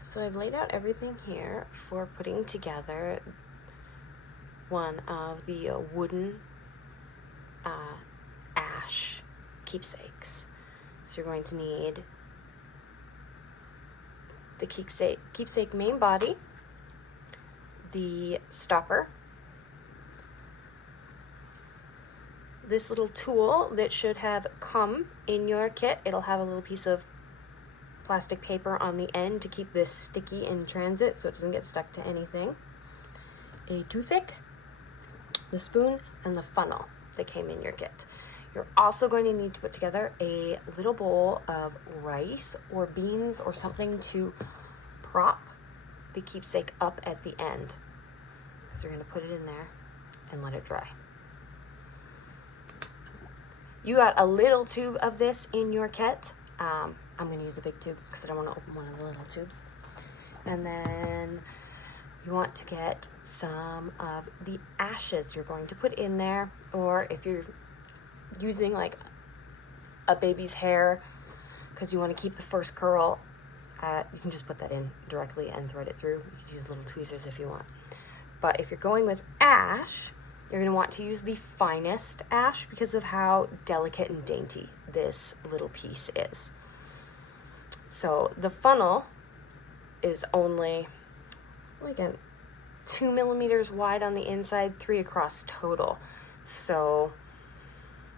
So I've laid out everything here for putting together one of the wooden ash keepsakes. So you're going to need the keepsake main body, the stopper, this little tool that should have come in your kit. It'll have a little piece of plastic paper on the end to keep this sticky in transit so it doesn't get stuck to anything. A toothpick, the spoon, and the funnel that came in your kit. You're also going to need to put together a little bowl of rice or beans or something to prop the keepsake up at the end. So you're going to put it in there and let it dry. You got a little tube of this in your kit. I'm going to use a big tube because I don't want to open one of the little tubes. And then you want to get some of the ashes you're going to put in there, or if you're using like a baby's hair because you want to keep the first curl, you can just put that in directly and thread it through. You can use little tweezers if you want. But if you're going with ash, you're going to want to use the finest ash because of how delicate and dainty this little piece is. So the funnel is only, again, 2 millimeters wide on the inside, 3 across total. So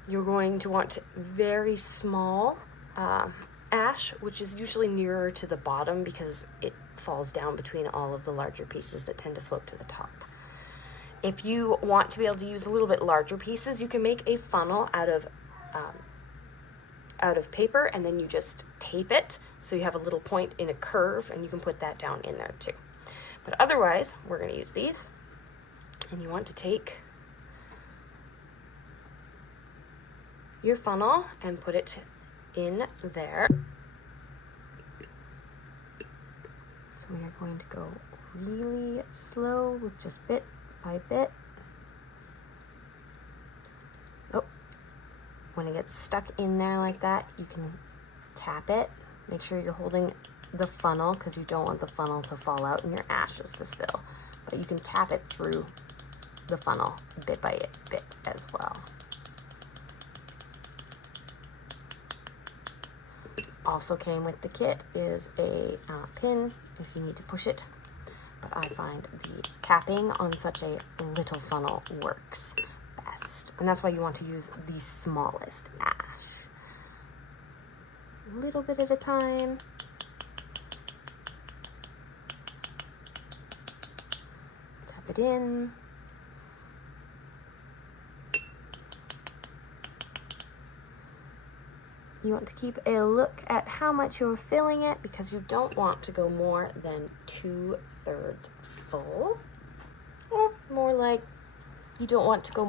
you're going to want very small ash, which is usually nearer to the bottom because it falls down between all of the larger pieces that tend to float to the top. If you want to be able to use a little bit larger pieces, you can make a funnel out of paper, and then you just tape it so you have a little point in a curve, and you can put that down in there too. But otherwise, we're going to use these, and you want to take your funnel and put it in there. So we are going to go really slow with just bit by bit. Oh, when it gets stuck in there like that, you can tap it. Make sure you're holding the funnel because you don't want the funnel to fall out and your ashes to spill. But you can tap it through the funnel bit by bit as well. Also came with the kit is a pin if you need to push it. But I find the tapping on such a little funnel works best. And that's why you want to use the smallest ash. A little bit at a time. Tap it in. You want to keep a look at how much you're filling it because you don't want to go more than 2/3 full. Or more like you don't want to go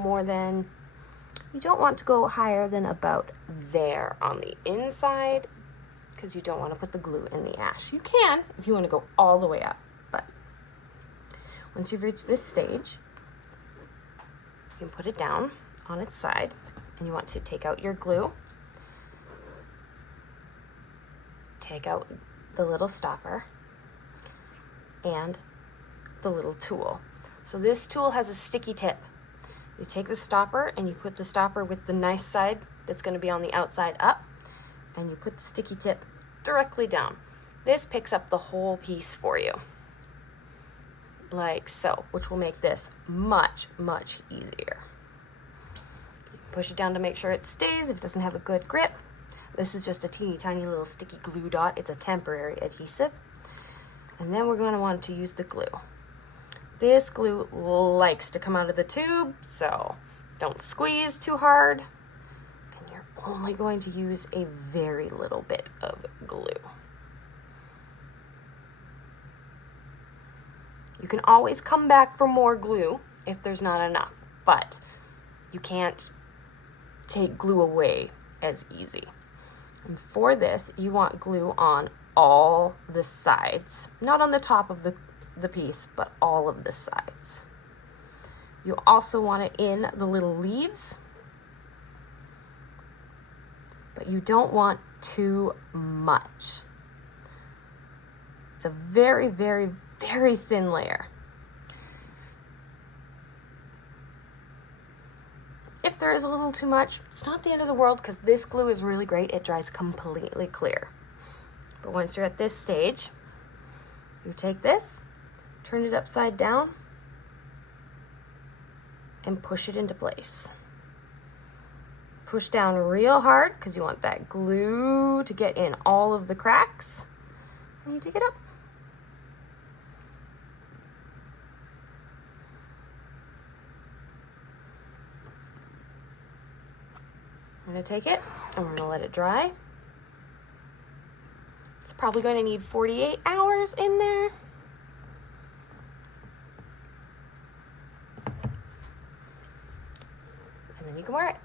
higher than about there on the inside because you don't want to put the glue in the ash. You can if you want to go all the way up, but once you've reached this stage, you can put it down on its side and you want to take out your glue. Take out the little stopper and the little tool. So this tool has a sticky tip. You take the stopper and you put the stopper with the nice side that's going to be on the outside up, and you put the sticky tip directly down. This picks up the whole piece for you, like so, which will make this much, much easier. Push it down to make sure it stays if it doesn't have a good grip. This is just a teeny tiny little sticky glue dot. It's a temporary adhesive. And then we're going to want to use the glue. This glue likes to come out of the tube, so don't squeeze too hard. And you're only going to use a very little bit of glue. You can always come back for more glue if there's not enough, but you can't take glue away as easy. And for this, you want glue on all the sides, not on the top of the piece, but all of the sides. You also want it in the little leaves, but you don't want too much. It's a very, very, very thin layer. If there is a little too much, it's not the end of the world because this glue is really great. It dries completely clear. But once you're at this stage, you take this, turn it upside down, and push it into place. Push down real hard because you want that glue to get in all of the cracks. And you take it up. I'm going to take it and we're going to let it dry. It's probably going to need 48 hours in there. And then you can wear it.